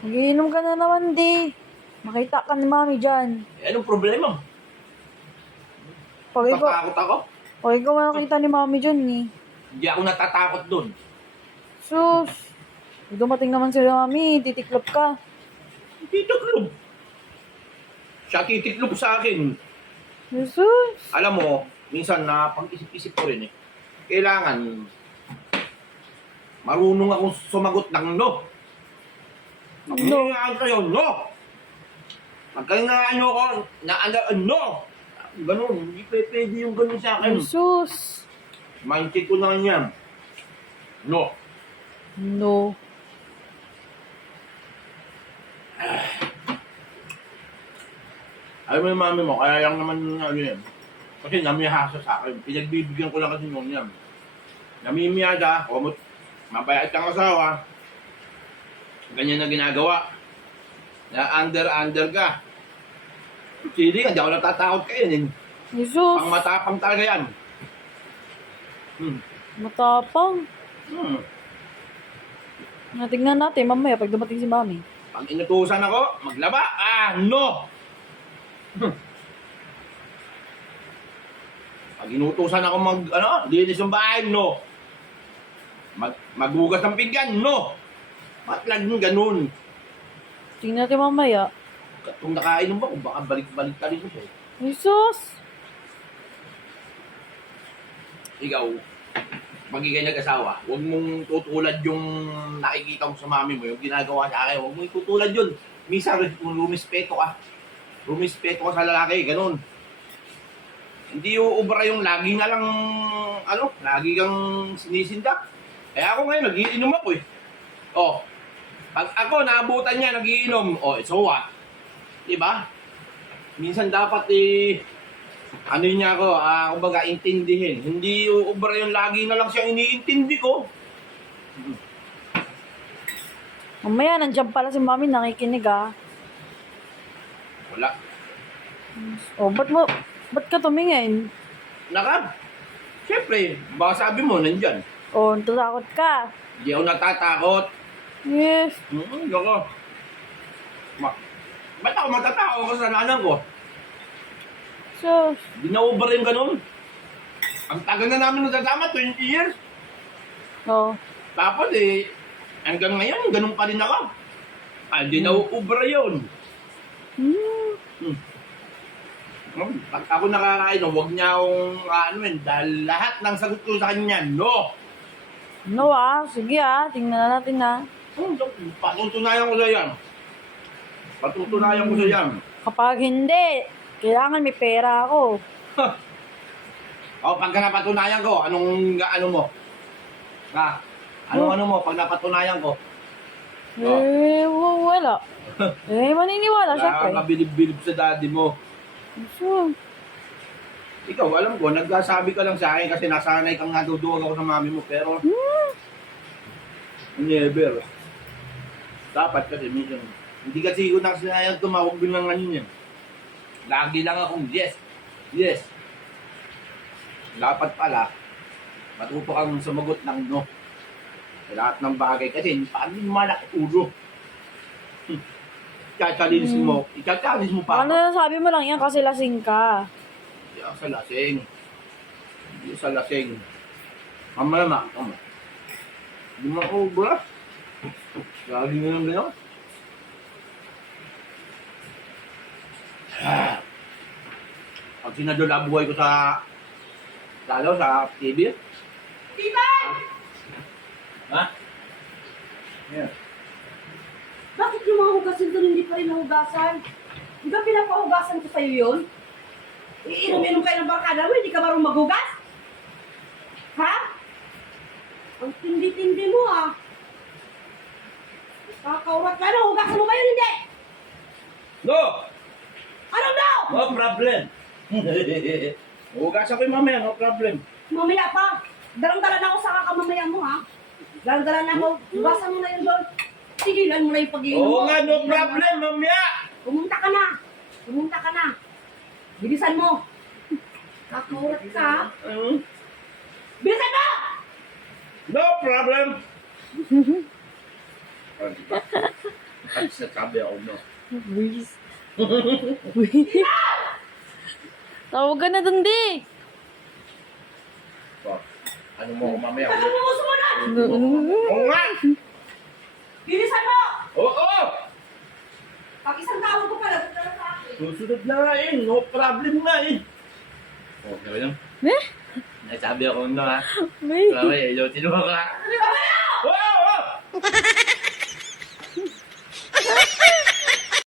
Magiinom ka na naman, di. Makita ka ni mami dyan. Eh, anong problema? Pag ikaw, Tatakot ako? pag ikaw makakita ni mami dyan, eh. Hindi ako natatakot dun. Sus. Pag dumating naman si mami, titiklop ka. Titiklop. Siya titiklop sa akin. Jesus. Alam mo, minsan napag-isip-isip ko rin eh. Kailangan marunong akong sumagot ng no. Magkahingaan kayo, no! Magkahingaan nyo ako na no! Ganun, hindi pwede yung ganun sa akin. Jesus. Mindset ko na yan. No. No. Alam mo yung mami mo, kaya lang naman ano yan. Kasi namihasa sa akin. Pinagbibigyan ko lang kasi nung yan. Namimiyada, kumot, mabait ang asawa. Ganyan na ginagawa. Na under ka. Hindi, hindi ako natatakot kayo. Jesus. Pang matapang talaga yan. Matapang. Hmm. Natingnan natin mamaya pag dumating si mami. Pag inutusan ako, maglaba, no! Pag inutusan ako linis ng bahay, no! Maghugas ng pinggan, no! Ba't laging ganun? Tingnan natin mamaya. Kung nakainom ba, kung baka balik-balik ka rin ito. Jesus. Ikaw, pag ikay nag-asawa, huwag mong tutulad yung nakikita mo sa mami mo, yung ginagawa sa akin, huwag mong tutulad yun. Minsan, rumispeto ka. Rumispeto ka sa lalaki, ganun. Hindi uubra yung lagi na lang, lagi kang sinisindak. Eh ako ngayon, nagiinom ako eh. Oh, pag ako naabutan niya, nagiinom, so what? Diba? Minsan dapat niya ako, kumbaga, intindihin. Hindi uubra yung lagi na lang siyang iniintindi ko. Mamaya, nandiyan pala si mami, nakikinig ah. Wala. O, ba't ka tumingin? Siyempre, baka sabi mo, nandyan. O, natatakot ka. Hindi ako natatakot. Yes. Ako. Ba't ako matatakot ko sa nanang ko? So, Hindi na uubra yung ganun. Ang tagal na namin natatama, 20 years. oh. Tapos hanggang ngayon, ganun pa rin ako. Hindi na uubra yun. Pag ako nakakain, huwag niya akong dahil lahat ng sagot ko sa kanya, no. No ah, sige ah, tingnan na natin ah. Patutunayan ko sa yan. Patutunayan ko sa yan. Kapag hindi, kailangan may pera ako. Pagka napatunayan ko, ano mo? Ano mo pag napatunayan ko? Wala. Maniniwala syempre. Nakakabilib-bilib sa daddy mo. So, Ikaw, alam ko, nagsasabi ka lang sa akin kasi nasanay kang naduduwag ako sa mami mo, pero never. Dapat kasi minsan, hindi kasi ko nakasinayang tumawag bilang yan. Lagi lang akong yes. Dapat pala, matuto kang sumagot ng no. Sa lahat ng bagay kasi pag malaki ulo. Ikachallenge mo pa ano sabi mo lang yan kasi lasing ka. Hindi ako sa lasing. Mamaya. Hindi mo ako ubra. Lagi nga lang gano'n. Pag sinadol ang buhay ko sa TV. Tita! Ha? Yeah. Bakit yung mga hugasin doon hindi pa rin nahugasan? Di ba pinapahugasan ko sa'yo yun? Iinom-inom kayo ng barkada mo, hindi ka marunong maghugas? Ha? Ang tindi-tindi mo ah. Kakaurat ka na, hugasan mo ba yun hindi? No! Ano daw? No problem. Hugasan ko yung mamaya, no problem. Mamaya pa. Dalang-dala na ako sa kakamamaya mo ha. Dalang-dala na ako. Hugasan mo na yun doon. Tigilan mo na yung pag-iinom mo. Oo nga, no problem, mamaya. Pumunta ka na. Bilisan mo. Kakaurat ka. Bilisan mo! No problem. At sabi ako, no? Buwis. Tawag ka na dun, di. So, ano mo ako mamaya? Ano mo gusto mo na? Oo nga! Bilisan mo! Oo! Pag isang tawag ko pala, dito na sa akin. Susunod na nga eh. No problem nga eh. Oh, gawin lang. Eh? Nasabi ako no ha. May. Mamaya, ilotin mo ka. Ano ba?